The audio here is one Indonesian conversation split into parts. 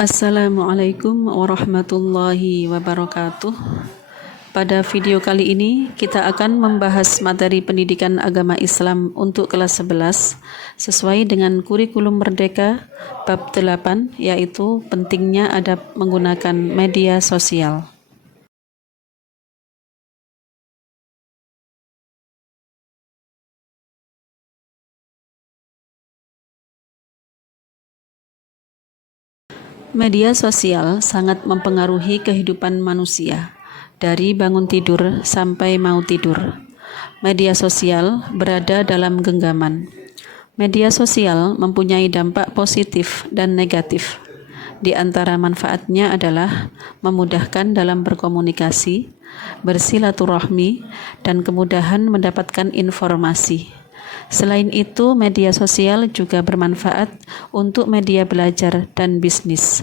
Assalamualaikum warahmatullahi wabarakatuh. Pada video kali ini kita akan membahas materi pendidikan agama Islam untuk kelas 11 sesuai dengan kurikulum Merdeka bab 8, yaitu pentingnya adab menggunakan media sosial. Media sosial sangat mempengaruhi kehidupan manusia, dari bangun tidur sampai mau tidur. Media sosial berada dalam genggaman. Media sosial mempunyai dampak positif dan negatif. Di antara manfaatnya adalah memudahkan dalam berkomunikasi, bersilaturahmi, dan kemudahan mendapatkan informasi. Selain itu, media sosial juga bermanfaat untuk media belajar dan bisnis.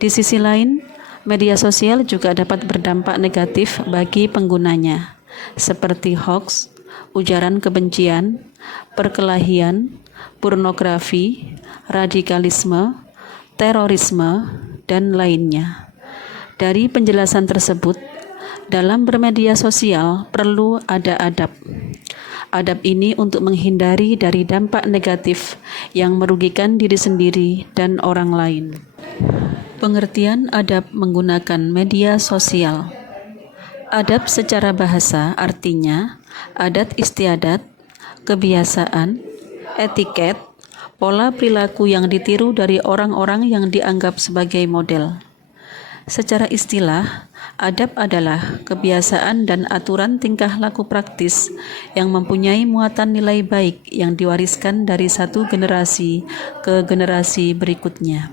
Di sisi lain, media sosial juga dapat berdampak negatif bagi penggunanya, seperti hoax, ujaran kebencian, perkelahian, pornografi, radikalisme, terorisme, dan lainnya. Dari penjelasan tersebut, dalam bermedia sosial perlu ada adab. Adab ini untuk menghindari dari dampak negatif yang merugikan diri sendiri dan orang lain. Pengertian adab menggunakan media sosial. Adab secara bahasa artinya adat istiadat, kebiasaan, etiket, pola perilaku yang ditiru dari orang-orang yang dianggap sebagai model. Secara istilah, adab adalah kebiasaan dan aturan tingkah laku praktis yang mempunyai muatan nilai baik yang diwariskan dari satu generasi ke generasi berikutnya.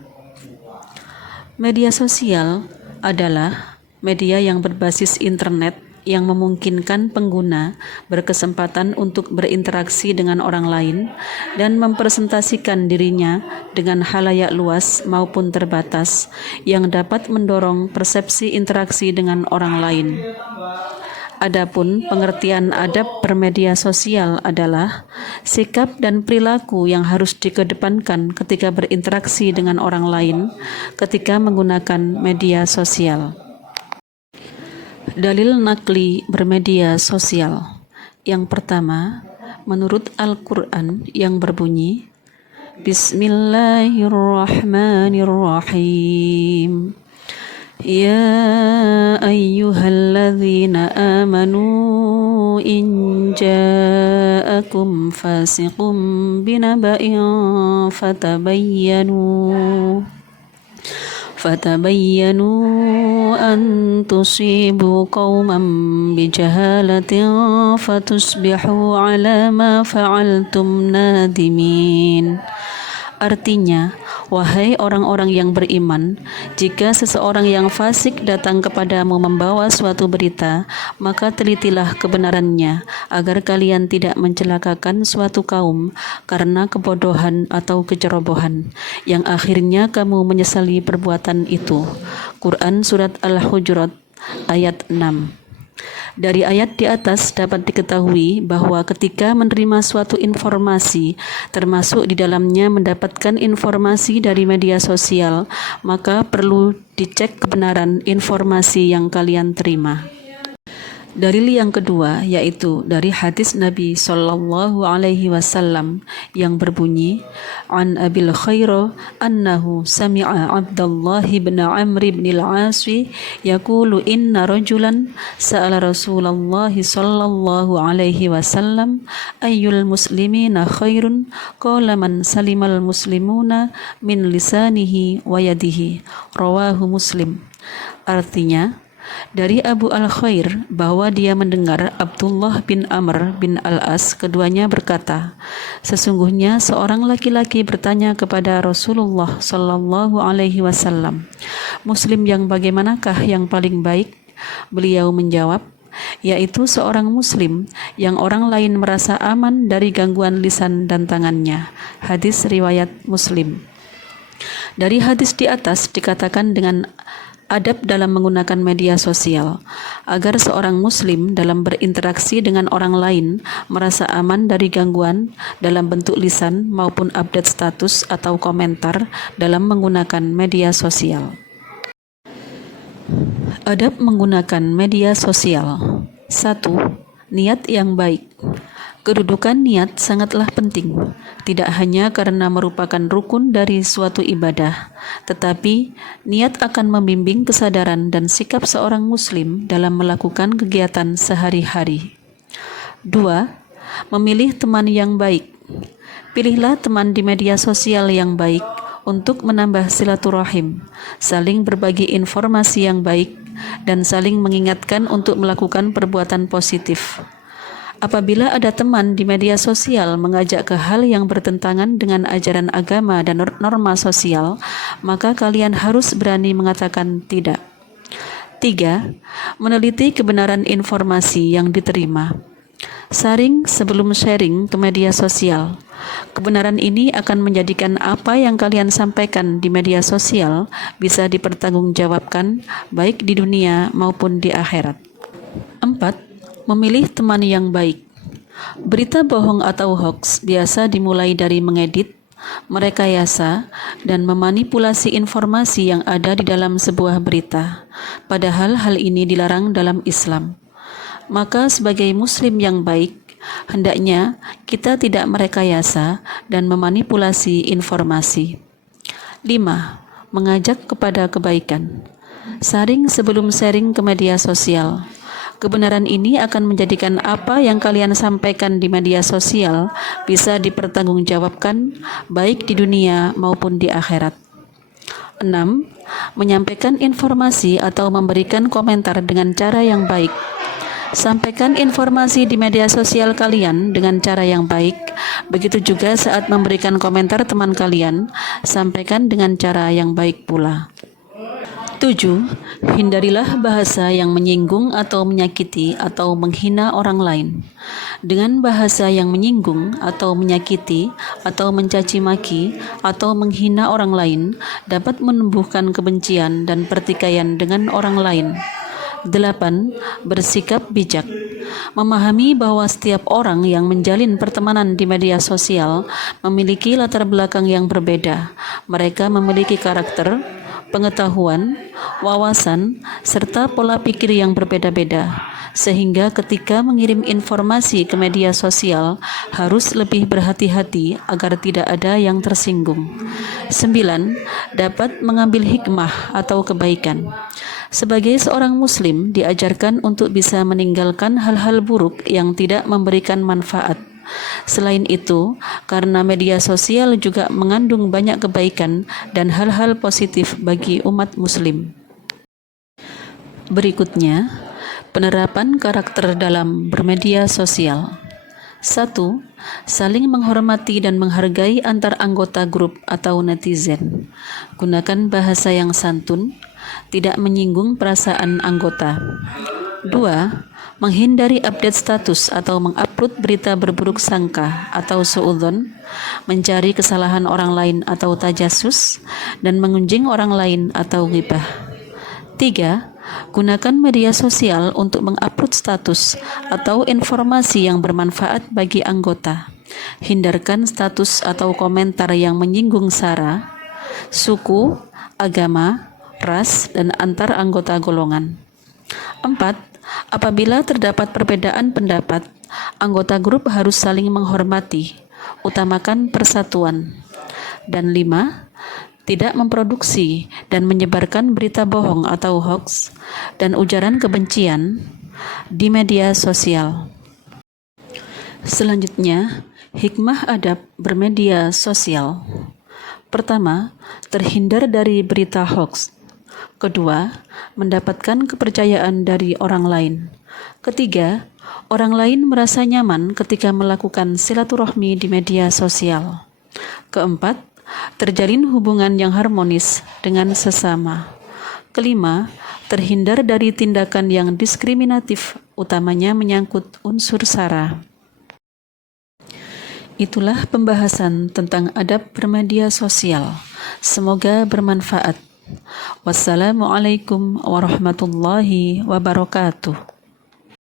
Media sosial adalah media yang berbasis internet yang memungkinkan pengguna berkesempatan untuk berinteraksi dengan orang lain dan mempresentasikan dirinya dengan khalayak luas maupun terbatas yang dapat mendorong persepsi interaksi dengan orang lain. Adapun pengertian adab bermedia sosial adalah sikap dan perilaku yang harus dikedepankan ketika berinteraksi dengan orang lain ketika menggunakan media sosial. Dalil nakli bermedia sosial. Yang pertama, menurut Al-Quran yang berbunyi, Bismillahirrahmanirrahim. Ya ayyuhalladzina amanu in ja'akum fasiqum binaba'in فتبينوا أن تصيبوا قوما بجهالة فتصبحوا على ما فعلتم نادمين. Artinya, wahai orang-orang yang beriman, jika seseorang yang fasik datang kepadamu membawa suatu berita, maka telitilah kebenarannya, agar kalian tidak mencelakakan suatu kaum karena kebodohan atau kecerobohan, yang akhirnya kamu menyesali perbuatan itu. Quran Surat Al-Hujurat ayat 6. Dari ayat di atas dapat diketahui bahwa ketika menerima suatu informasi, termasuk di dalamnya mendapatkan informasi dari media sosial, maka perlu dicek kebenaran informasi yang kalian terima. Dalil yang kedua yaitu dari hadis Nabi Sallallahu Alaihi Wasallam yang berbunyi, An Abil Khaira annahu sami'a Abdullah bin Amr bin al-Aswi yaqulu inna rajulan sa'ala Rasulullah Sallallahu Alaihi Wasallam ayyul muslimina khairun qala man salimal muslimuna min lisanihi wa yadihi. Rawahu Muslim. Artinya, dari Abu Al-Khair bahwa dia mendengar Abdullah bin Amr bin Al-As keduanya berkata, sesungguhnya seorang laki-laki bertanya kepada Rasulullah Sallallahu Alaihi Wasallam, Muslim yang bagaimanakah yang paling baik? Beliau menjawab, yaitu seorang Muslim yang orang lain merasa aman dari gangguan lisan dan tangannya. Hadis riwayat Muslim. Dari hadis di atas dikatakan dengan Adab dalam menggunakan media sosial, agar seorang muslim dalam berinteraksi dengan orang lain merasa aman dari gangguan dalam bentuk lisan maupun update status atau komentar dalam menggunakan media sosial. Adab menggunakan media sosial. 1. Niat yang baik. Kedudukan niat sangatlah penting, tidak hanya karena merupakan rukun dari suatu ibadah, tetapi niat akan membimbing kesadaran dan sikap seorang muslim dalam melakukan kegiatan sehari-hari. 2. Memilih teman yang baik. Pilihlah teman di media sosial yang baik untuk menambah silaturahim, saling berbagi informasi yang baik, dan saling mengingatkan untuk melakukan perbuatan positif. Apabila ada teman di media sosial mengajak ke hal yang bertentangan dengan ajaran agama dan norma sosial, maka kalian harus berani mengatakan tidak. 3. Meneliti kebenaran informasi yang diterima. Saring sebelum sharing ke media sosial. Kebenaran ini akan menjadikan apa yang kalian sampaikan di media sosial bisa dipertanggungjawabkan baik di dunia maupun di akhirat. 4. Memilih teman yang baik. Berita bohong atau hoax biasa dimulai dari mengedit, merekayasa, dan memanipulasi informasi yang ada di dalam sebuah berita. Padahal hal ini dilarang dalam Islam. Maka sebagai muslim yang baik, hendaknya kita tidak merekayasa dan memanipulasi informasi. 5. Mengajak kepada kebaikan. Saring sebelum sharing ke media sosial. Kebenaran ini akan menjadikan apa yang kalian sampaikan di media sosial bisa dipertanggungjawabkan baik di dunia maupun di akhirat. 6. Menyampaikan informasi atau memberikan komentar dengan cara yang baik. Sampaikan informasi di media sosial kalian dengan cara yang baik. Begitu juga saat memberikan komentar teman kalian, sampaikan dengan cara yang baik pula. 7. Hindarilah bahasa yang menyinggung atau menyakiti atau menghina orang lain. Dengan bahasa yang menyinggung atau menyakiti atau mencaci maki atau menghina orang lain dapat menumbuhkan kebencian dan pertikaian dengan orang lain. 8. Bersikap bijak. Memahami bahwa setiap orang yang menjalin pertemanan di media sosial memiliki latar belakang yang berbeda. Mereka memiliki karakter, pengetahuan, wawasan, serta pola pikir yang berbeda-beda, sehingga ketika mengirim informasi ke media sosial harus lebih berhati-hati agar tidak ada yang tersinggung. 9. Dapat mengambil hikmah atau kebaikan. Sebagai seorang muslim diajarkan untuk bisa meninggalkan hal-hal buruk yang tidak memberikan manfaat. Selain itu, karena media sosial juga mengandung banyak kebaikan dan hal-hal positif bagi umat muslim. Berikutnya, penerapan karakter dalam bermedia sosial. 1. Saling menghormati dan menghargai antar anggota grup atau netizen. Gunakan bahasa yang santun, tidak menyinggung perasaan anggota. 2. Menghindari update status atau mengupload berita berburuk sangka atau suudzon, mencari kesalahan orang lain atau tajasus, dan mengunjing orang lain atau ghibah. 3. Gunakan media sosial untuk mengupload status atau informasi yang bermanfaat bagi anggota. Hindarkan status atau komentar yang menyinggung sara, suku, agama, ras, dan antar anggota golongan. 4. Apabila terdapat perbedaan pendapat, anggota grup harus saling menghormati, utamakan persatuan. Dan 5. Tidak memproduksi dan menyebarkan berita bohong atau hoax dan ujaran kebencian di media sosial. Selanjutnya, hikmah adab bermedia sosial. Pertama, terhindar dari berita hoax. Kedua, mendapatkan kepercayaan dari orang lain. Ketiga, orang lain merasa nyaman ketika melakukan silaturahmi di media sosial. Keempat, terjalin hubungan yang harmonis dengan sesama. Kelima, terhindar dari tindakan yang diskriminatif, utamanya menyangkut unsur sara. Itulah pembahasan tentang adab bermedia sosial. Semoga bermanfaat. Wassalamualaikum warahmatullahi wabarakatuh.